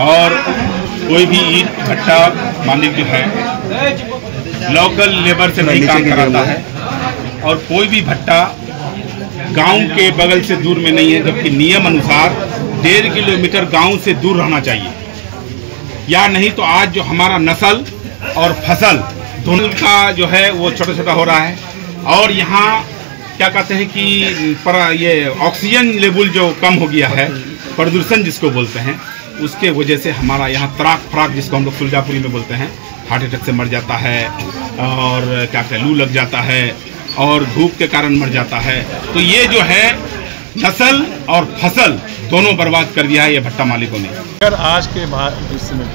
और कोई भी ईंट भट्टा मालिक जो है लोकल लेबर से नहीं काम कराता है और कोई भी भट्टा गांव के बगल से दूर में नहीं है, जबकि नियम अनुसार 1.5 किलोमीटर गांव से दूर रहना चाहिए, या नहीं तो आज जो हमारा नस्ल और फसल दोनों का जो है वो छोटा छोटा हो रहा है। और यहाँ क्या कहते हैं कि ये ऑक्सीजन लेवल जो कम हो गया है, प्रदूषण जिसको बोलते हैं, उसके वजह से हमारा यहाँ तराक फराक जिसको हम लोग सुलजापुरी में बोलते हैं, हार्ट अटैक से मर जाता है और क्या कहते हैं लू लग जाता है और धूप के कारण मर जाता है। तो ये जो है नस्ल और फसल दोनों बर्बाद कर दिया है ये भट्टा मालिकों ने। अगर आज के इसमें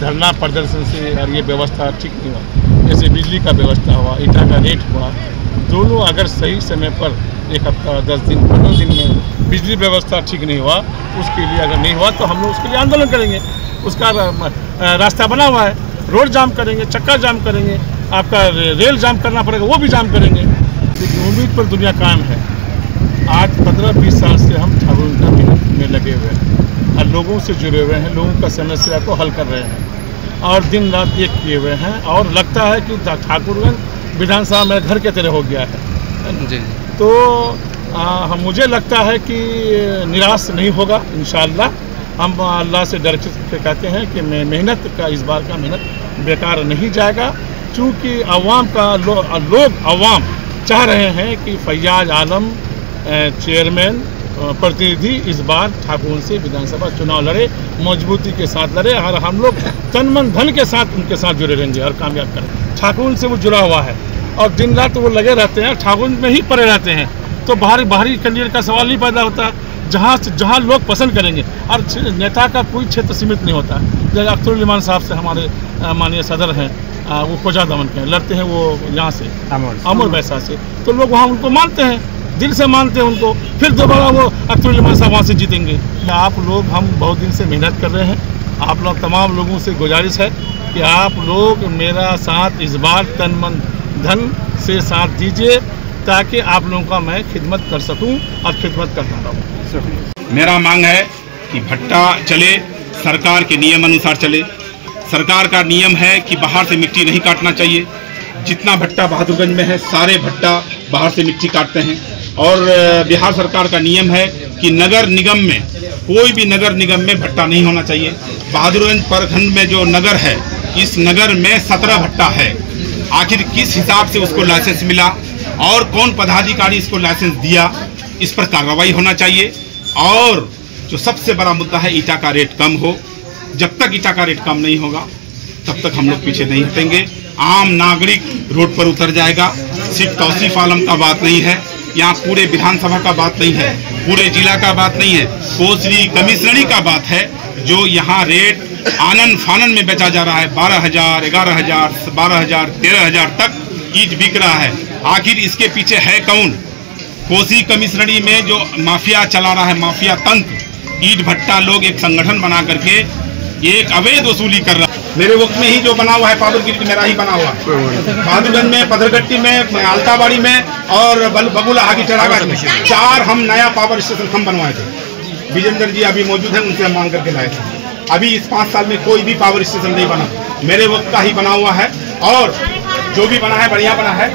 धरना प्रदर्शन से और ये व्यवस्था ठीक नहीं हुआ, जैसे बिजली का व्यवस्था हुआ, ईंटा का रेट हुआ, दोनों अगर सही समय पर 1 हफ्ता 10 दिन 15 दिन में बिजली व्यवस्था ठीक नहीं हुआ, उसके लिए अगर नहीं हुआ तो हम लोग उसके लिए आंदोलन करेंगे। उसका रास्ता बना हुआ है, रोड जाम करेंगे, चक्का जाम करेंगे, आपका रेल जाम करना पड़ेगा, वो भी जाम करेंगे। लेकिन उम्मीद पर दुनिया कायम है। आज 15-20 साल से हम ठाकुर में लगे हुए हैं और लोगों से जुड़े हुए हैं, लोगों का समस्या को हल कर रहे हैं और दिन रात एक किए हुए हैं। और लगता है कि ठाकुरगंज विधानसभा मेरे घर के तरह हो गया है जी। तो मुझे लगता है कि निराश नहीं होगा इंशाअल्लाह। हम अल्लाह से डर के कहते हैं कि मेहनत का इस बार का मेहनत बेकार नहीं जाएगा, चूँकि अवाम का अवाम चाह रहे हैं कि फैयाज आलम चेयरमैन प्रतिनिधि इस बार ठाकुर से विधानसभा चुनाव लड़े, मजबूती के साथ लड़े और हम लोग तन मन धन के साथ उनके साथ जुड़े रहेंगे और कामयाब करें। ठाकुर से वो जुड़ा हुआ है और दिन रात वो लगे रहते हैं, ठाकुर में ही पड़े रहते हैं, तो बाहरी कैंडिडेट का सवाल नहीं पैदा होता। जहाँ लोग पसंद करेंगे और नेता का कोई क्षेत्र सीमित नहीं होता। जैसे अख्तरुल इमान साहब से हमारे माननीय सदर हैं, वो खोजा दमन के लड़ते हैं, वो यहाँ से अमर वैसा से, तो लोग वहाँ उनको मानते हैं, दिल से मानते हैं उनको, फिर दोबारा वो अख्तरुल इमान साहब वहाँ से जीतेंगे। आप लोग, हम बहुत दिन से मेहनत कर रहे हैं, आप लोग तमाम लोगों से गुजारिश है कि आप लोग मेरा साथ इस बार तन मन धन से साथ दीजिए ताकि आप लोगों का मैं खिदमत कर सकूं और खिदमत करता रहूं। मेरा मांग है कि भट्टा चले, सरकार के नियम अनुसार चले। सरकार का नियम है कि बाहर से मिट्टी नहीं काटना चाहिए। जितना भट्टा बहादुरगंज में है सारे भट्टा बाहर से मिट्टी काटते हैं। और बिहार सरकार का नियम है कि नगर निगम में, कोई भी नगर निगम में भट्टा नहीं होना चाहिए। बहादुरगंज प्रखंड में जो नगर है, इस नगर में 17 भट्टा है। आखिर किस हिसाब से उसको लाइसेंस मिला और कौन पदाधिकारी इसको लाइसेंस दिया, इस पर कार्रवाई होना चाहिए। और जो सबसे बड़ा मुद्दा है, ईंटा का रेट कम हो। जब तक ईंटा का रेट कम नहीं होगा तब तक हम लोग पीछे नहीं हटेंगे। आम नागरिक रोड पर उतर जाएगा। सिर्फ तौसीफ आलम का बात नहीं है, यहाँ पूरे विधानसभा का बात नहीं है, पूरे जिला का बात नहीं है, कोसली कमिश्नरी का बात है। जो यहाँ रेट आनन फानन में बेचा जा रहा है, 12,000, 11,000, 12,000, 13,000 तक ईंट बिक रहा है। आखिर इसके पीछे है कौन? कोसी कमिश्नरी में जो माफिया चला रहा है, माफिया तंत्र, ईंट भट्टा लोग एक संगठन बना करके एक अवैध वसूली कर रहा है। मेरे वक्त में ही जो बना हुआ है पावरगिरी मेरा ही बना हुआ है, बहादुरगंज में, पथरगट्टी में, आलताबाड़ी में और बगुला हागी चढ़ागढ़ में 4 हम नया पावर स्टेशन हम बनवाए थे। विजेंद्र जी अभी मौजूद है, उनसे हम मांग करके लाए थे। अभी इस 5 साल में कोई भी पावर स्टेशन नहीं बना, मेरे वक्त का ही बना हुआ है। और जो भी बना है बढ़िया बना है।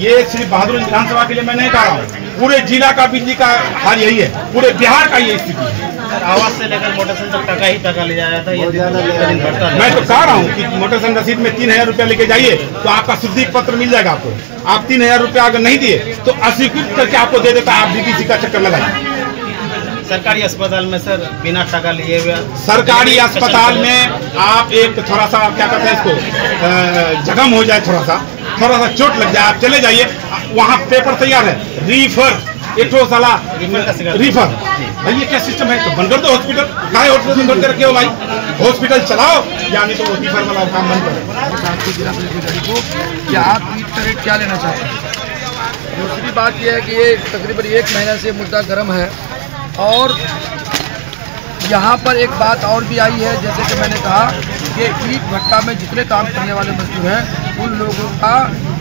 ये सिर्फ बहादुरगंज विधानसभा के लिए मैं नहीं कह रहा हूँ, पूरे जिला का बिजली का हाल यही है, पूरे बिहार का ये स्थिति है। आवाज से लेकर मोटरसाइकिल तक टका ही टका ले जाया था। ये मैं तो कह रहा हूँ कि मोटरसाइकिल रसीद में 3,000 रुपया लेके जाइए तो आपका शुद्धि पत्र मिल जाएगा आपको। आप 3,000 रुपया अगर नहीं दिए तो अस्वीकृत करके आपको दे देता है। आप बीबीसी का चक्कर लगाइए। सरकारी अस्पताल में सर बिना टका लिए हुए, सरकारी अस्पताल में आप एक थोड़ा सा क्या कहते हैं इसको, जख्म हो जाए, थोड़ा सा चोट लग जाए, आप चले जाइए, वहाँ पेपर तैयार है, रीफर, एक तो साला रीफर। भाई ये क्या सिस्टम है? तो बंद कर दो हॉस्पिटल, काहे हॉस्पिटल बंद कर रखे हो भाई? हॉस्पिटल चलाओ, यानी तो वो रीफर वाला काम बंद करो। क्या आप ईंट का रेट क्या लेना चाहते हैं? दूसरी बात यह है कि ये तकरीबन 1 महीना से मुद्दा गर्म है और यहाँ पर एक बात और भी आई है, जैसे कि मैंने कहा कि ईंट भट्टा में जितने काम करने वाले मजदूर हैं उन लोगों का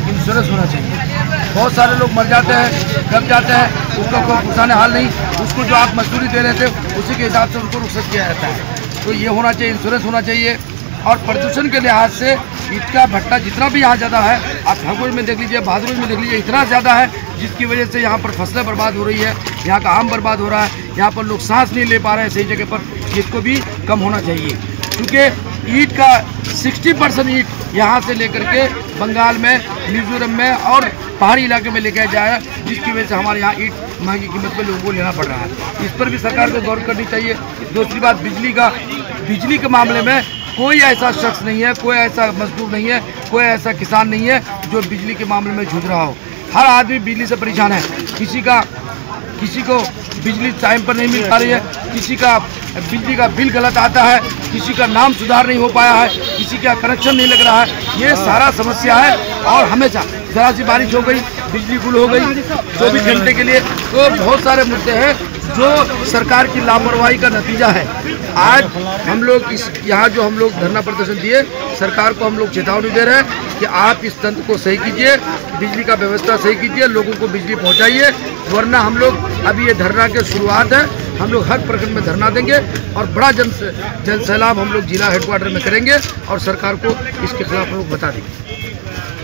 इंश्योरेंस होना चाहिए। बहुत सारे लोग मर जाते हैं, दब जाते हैं, उसका कोई पुराने हाल नहीं, उसको जो आप मजदूरी दे रहे थे उसी के हिसाब से उनको रुखसत किया जाता है। तो ये होना चाहिए, इंश्योरेंस होना चाहिए। और प्रदूषण के लिहाज से ईंट का भट्टा जितना भी यहाँ ज़्यादा है, आप फरवरी में देख लीजिए, बहादुरगंज में देख लीजिए, इतना ज़्यादा है जिसकी वजह से यहाँ पर फसलें बर्बाद हो रही है, यहाँ का आम बर्बाद हो रहा है, यहाँ पर लोग सांस नहीं ले पा रहे हैं सही जगह पर। इसको भी कम होना चाहिए, क्योंकि ईंट का 60% ईंट यहाँ से लेकर के बंगाल में, मिजोरम में और पहाड़ी इलाके में लेकर जाए, जिसकी वजह से हमारे यहाँ ईंट महंगी कीमत पे लोगों को लेना पड़ रहा है। इस पर भी सरकार को गौर करनी चाहिए। दूसरी बात, बिजली के मामले में कोई ऐसा शख्स नहीं है, कोई ऐसा मजदूर नहीं है, कोई ऐसा किसान नहीं है जो बिजली के मामले में जूझ रहा हो। हर आदमी बिजली से परेशान है। किसी को बिजली टाइम पर नहीं मिल पा रही है, किसी का बिजली का बिल गलत आता है, किसी का नाम सुधार नहीं हो पाया है, किसी का कनेक्शन नहीं लग रहा है। ये सारा समस्या है। और हमेशा जरा सी बारिश हो गई, बिजली गुल हो गई 24 घंटे के लिए, तो बहुत सारे मुद्दे हैं जो सरकार की लापरवाही का नतीजा है। आज हम लोग यहाँ जो हम लोग धरना प्रदर्शन दिए, सरकार को हम लोग चेतावनी दे रहे हैं कि आप इस तंत्र को सही कीजिए, बिजली का व्यवस्था सही कीजिए, लोगों को बिजली पहुँचाइए, वरना हम लोग अभी ये धरना की शुरुआत है, हम लोग हर प्रखंड में धरना देंगे और बड़ा जन सैलाब हम लोग जिला हेडक्वार्टर में करेंगे और सरकार को इसके खिलाफ हम लोग बता देंगे।